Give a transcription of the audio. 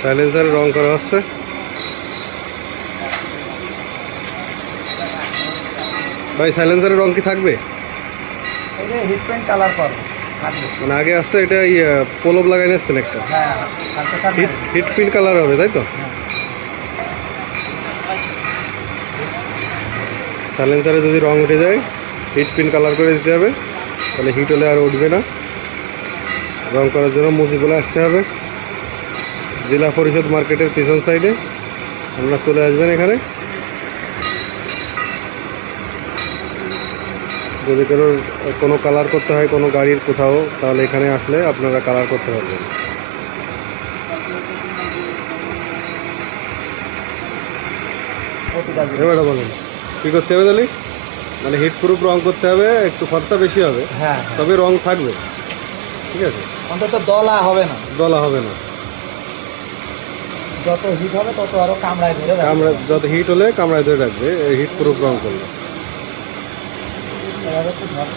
সাইলেন্সারে রং করা হচ্ছে। ভাই সাইলেন্সারের রং কি থাকবে? হিট পেইন্ট কালার করবে থাকবে। মানে আগে আসছে এটা পলব লাগাই নিচ্ছেন একটা, হ্যাঁ হিট প্রিন্ট কালার হবে তাই তো? সাইলেন্সারে যদি রং উঠে যায় হিট প্রিন্ট কালার করে দিতে হবে, তাহলে হিট হলে আর উঠবে না। রং করার জন্য মুজিবুলে আসতে হবে। জেলা পরিষদ মার্কেটের পিছন সাইডে আপনারা চলে আসবেন। এখানে যদি কোনো কালার করতে হয় কোনো গাড়ির কোথাও, তাহলে এখানে আসলে আপনারা কালার করতে পারবেন। এবারে বলেন কী করতে হবে তাহলে? মানে হিট প্রুফ রং করতে হবে, একটু খরচা বেশি হবে, হ্যাঁ তবে রং থাকবে, ঠিক আছে? অন্তত দলা হবে না, দলা হবে না। যত হিট হবে তত আরো কামড়ায় ধরে রাখবে। কামড়া যত হিট হলে কামড়ায় ধরে রাখবে হিট প্রুফ রং করলে। এভাবে তো ধর